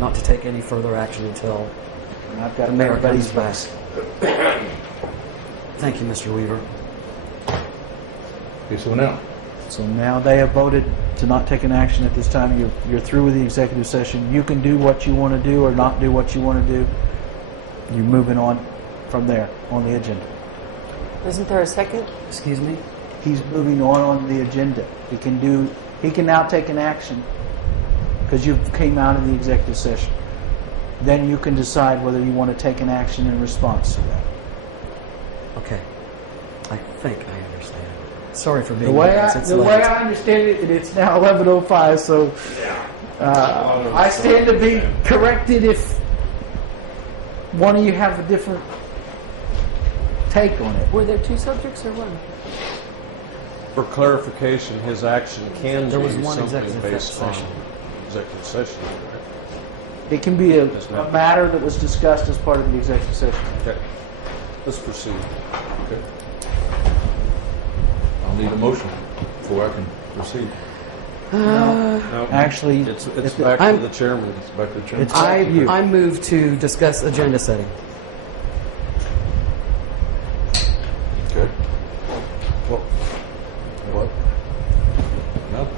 not to take any further action until And I've got the mayor everybody's comes back. Thank you, Mr. Weaver. Okay, so now, So now they have voted to not take an action at this time. You're through with the executive session. You can do what you want to do or not do what you want to do. You're moving on from there on the agenda. Isn't there a second? Excuse me? He's moving on the agenda. He can now take an action because you came out of the executive session. Then you can decide whether you want to take an action in response to that. Okay. I think I understand. Sorry for The being way late. It's I late. understand it, it's now 11:05. So I stand to be corrected if one of you have a different take on it. Were there two subjects or one? For clarification, his action can There be was one something executive based on session. executive session, correct? It can be a Yes, ma'am. matter that was discussed as part of the executive session. Okay. Let's proceed. okay. I'll need a motion before I can proceed. No, No, actually, it's if back I'm- to the chairman. It's back to the chairman. It's- Thank you. I move to discuss agenda setting. Okay. Well, what? No,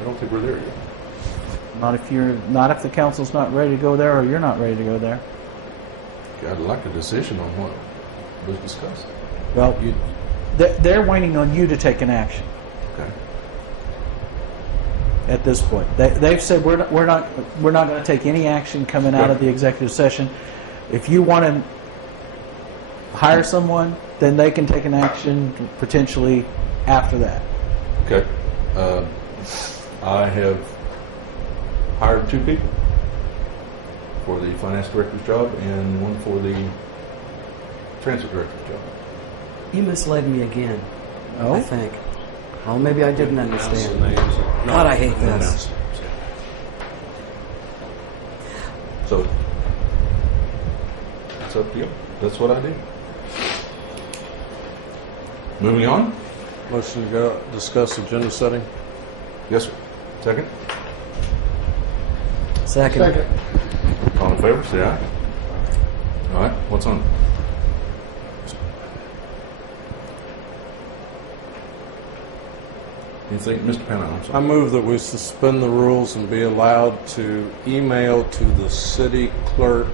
I don't think we're there yet. not if the council's not ready to go there, or you're not ready to go there. Okay, I'd like a decision on what was discussed. Well, they're waiting on you to take an action Okay. at this point. They've said we're not going to take any action coming out of the executive session. If you want to hire someone, then they can take an action potentially after that. Okay. I have hired 2 people for the finance director's job and 1 for the transit director's job. You misled me again, Oh? I think. Oh, maybe I didn't Announce the understand. names. God, I hate Announce this. it. So, it's up to you. That's what I do. Moving on? Motion to go discuss agenda setting. Yes, sir. Second? Second. All in favor, say aye. All right, what's on? You think, Mr. Pennant, I'm I sorry. move that we suspend the rules and be allowed to email to the city clerk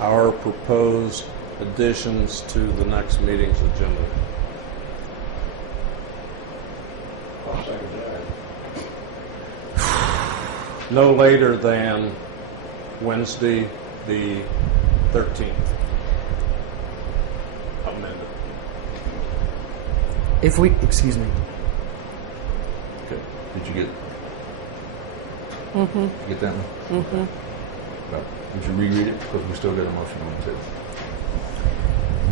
our proposed additions to the next meeting's agenda. No later than Wednesday, the 13th. Amended. If we, excuse me. Okay, did you get? Get that one? Right. Would you reread it? Because we still got a motion on the table.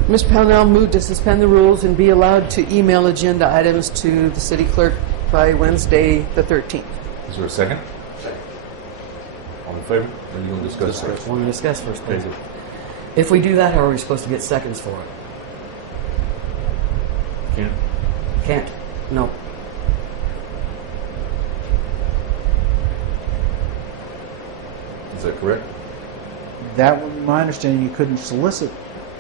Mr. Pownell moved to suspend the rules and be allowed to email agenda items to the city clerk by Wednesday, the 13th. Is there a second? Second. All in favor? Or are you going to discuss first? Want to discuss first, Okay, please? good. If we do that, how are we supposed to get seconds for it? Can't? Can't. No. Is that correct? That would be my understanding. You couldn't solicit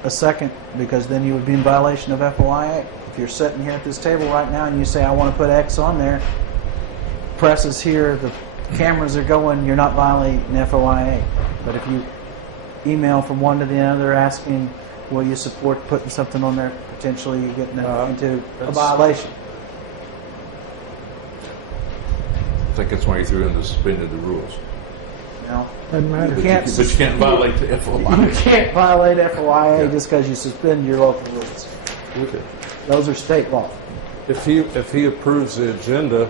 a second because then you would be in violation of FOIA. If you're sitting here at this table right now and you say, I want to put X on there, press is here, the cameras are going, you're not violating FOIA. But if you email from one to the other asking, will you support putting something on there, potentially you're getting into a violation. I think that's why you threw in the suspended the rules. No, Doesn't matter. But you can't violate the You FOI. can't violate FOIA Yeah. just because you suspend your local rules. Okay. Those are state law. If he approves the agenda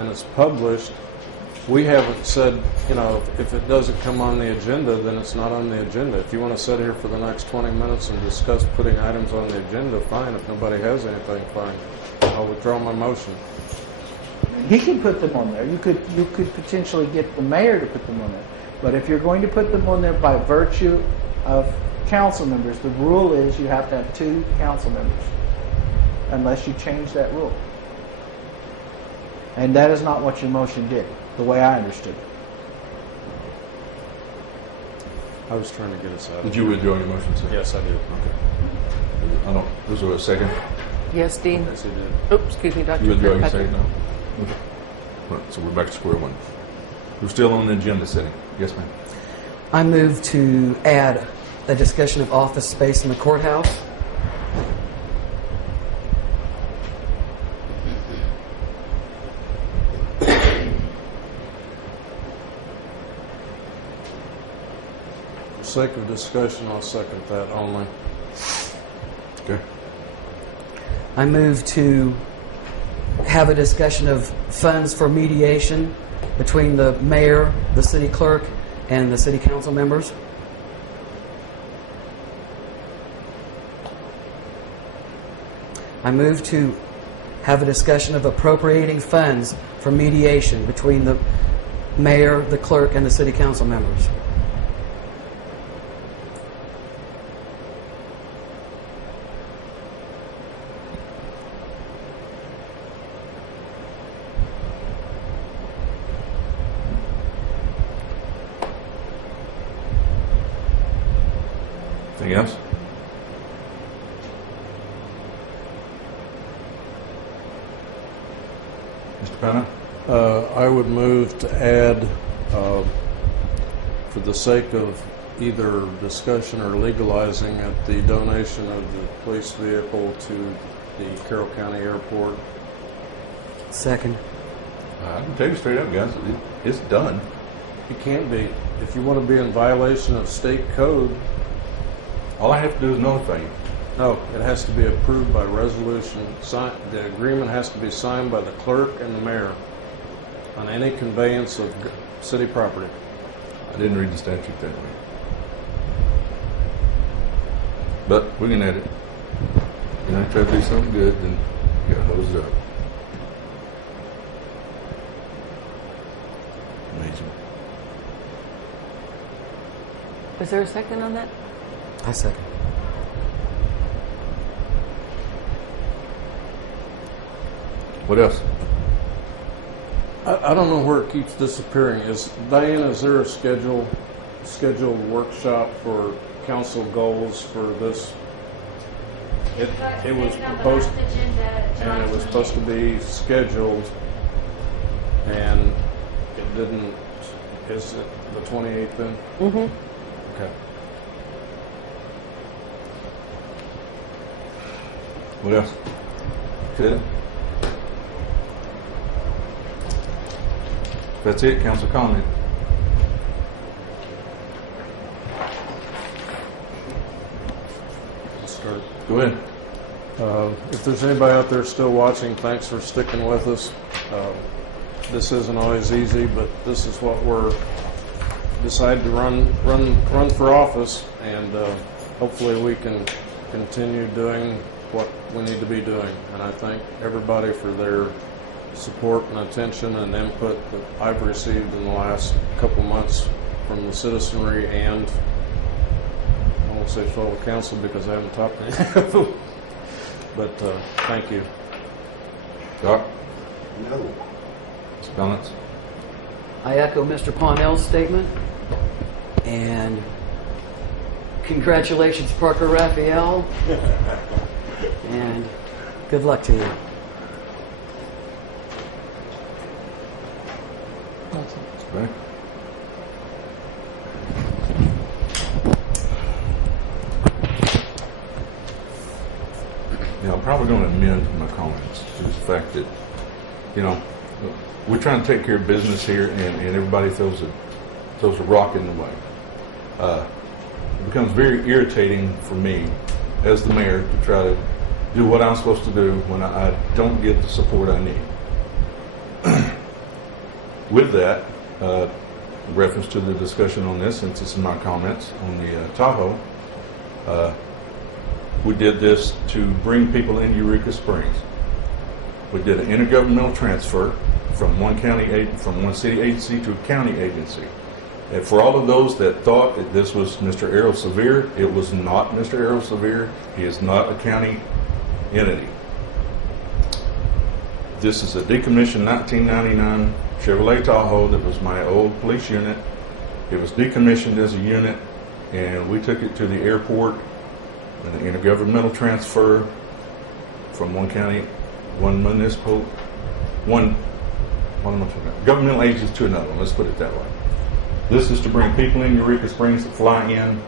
and it's published, we haven't said, you know, if it doesn't come on the agenda, then it's not on the agenda. If you want to sit here for the next 20 minutes and discuss putting items on the agenda, fine. If nobody has anything, fine. I'll withdraw my motion. He can put them on there. You could potentially get the mayor to put them on there. But if you're going to put them on there by virtue of council members, the rule is you have to have 2 council members, unless you change that rule. And that is not what your motion did, the way I understood it. I was trying to get us out. Did you withdraw your motion, sir? Yes, I did. Okay. Was there a second? Yes, Dean? Yes, he did. Oops, excuse me, Dr. You withdraw your Kirkpatrick. second? No? Okay. Right, so we're back to square one. We're still on the agenda setting. Yes, ma'am. I move to add a discussion of office space in the courthouse. For the sake of discussion, I'll second that only. Okay. I move to have a discussion of funds for mediation between the mayor, the city clerk, and the city council members. I move to have a discussion of appropriating funds for mediation between the mayor, the clerk, and the city council members. Anything else? Mr. Penna? I would move to add, for the sake of either discussion or legalizing it, the donation of the police vehicle to the Carroll County Airport. Second. I can tell you straight up, guys. It's done. It can't be. If you want to be in violation of state code, All I have to do is notify you. no, it has to be approved by resolution. The agreement has to be signed by the clerk and the mayor on any conveyance of city property. I didn't read the statute that way. But we can add it. You know, try to do something good, then you gotta hose it up. Amazing. Is there a second on that? I second. What else? I don't know where it keeps disappearing. Diane, is there a scheduled workshop for council goals for this? It was proposed, and it was supposed to be scheduled, and it didn't. Is it the 28th then? Mm-hmm. Okay. What else? Good. That's it, council comment. Start. Go ahead. If there's anybody out there still watching, thanks for sticking with us. This isn't always easy, but this is what we're decided to run for office, and hopefully we can continue doing what we need to be doing. And I thank everybody for their support and attention and input that I've received in the last couple months from the citizenry and, I won't say fellow council because I haven't talked to any of them, but thank you. Doc? No. Ms. Balance? I echo Mr. Parnell's statement, and congratulations, Parker Raphael, and good luck to you. Mr. Beck? Yeah, I'm probably going to amend my comments to the fact that, you know, we're trying to take care of business here, and everybody throws a rock in the way. It becomes very irritating for me as the mayor to try to do what I'm supposed to do when I don't get the support I need. With that, in reference to the discussion on this, since it's in my comments on the Tahoe, we did this to bring people in Eureka Springs. We did an intergovernmental transfer from one city agency to a county agency. And for all of those that thought that this was Mr. Errol Severe, it was not Mr. Errol Severe. He is not a county entity. This is a decommissioned 1999 Chevrolet Tahoe that was my old police unit. It was decommissioned as a unit and we took it to the airport, an intergovernmental transfer from one county, one municipal, one governmental agency to another one. Let's put it that way. This is to bring people in Eureka Springs that fly in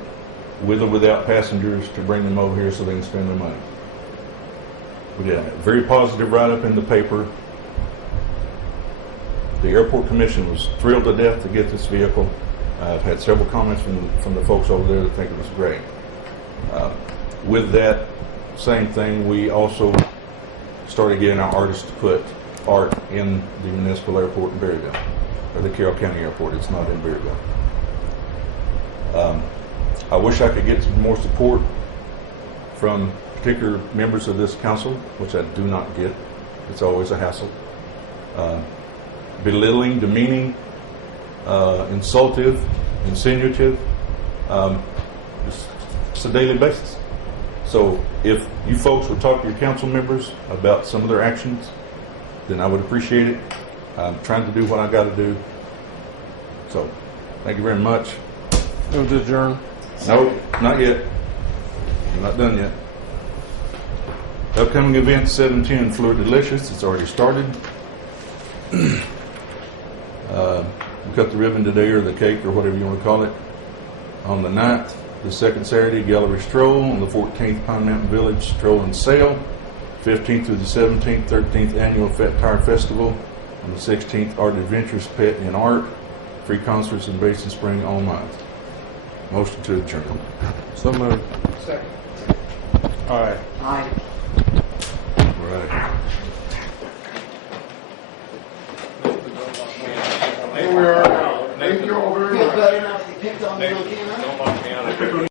with or without passengers, to bring them over here so they can spend their money. We did a very positive write-up in the paper. The airport commission was thrilled to death to get this vehicle. I've had several comments from the folks over there that think it was great. With that same thing, we also started getting our artists to put art in the municipal airport in Berryville, or the Carroll County Airport. It's not in Berryville. I wish I could get some more support from particular members of this council, which I do not get. It's always a hassle. Belittling, demeaning, insultive, insinuative. It's a daily basis. So if you folks would talk to your council members about some of their actions, then I would appreciate it. I'm trying to do what I got to do. So thank you very much. Move to adjourn. No, not yet. I'm not done yet. Upcoming event 710 Fluid Delicious. It's already started. We cut the ribbon today, or the cake, or whatever you want to call it, on the 9th. The second Saturday, Gallery Stroll. On the 14th, Pine Mountain Village Stroll and Sale. 15th through the 17th, 13th Annual Fat Tire Festival. On the 16th, Art Adventures, Pet and Art. Free concerts in Basin Spring all month. Motion to adjourn. So moved. Second. All right. Aye. Right. Here we are now. Thank you all very much. Feel better now that you picked on me again?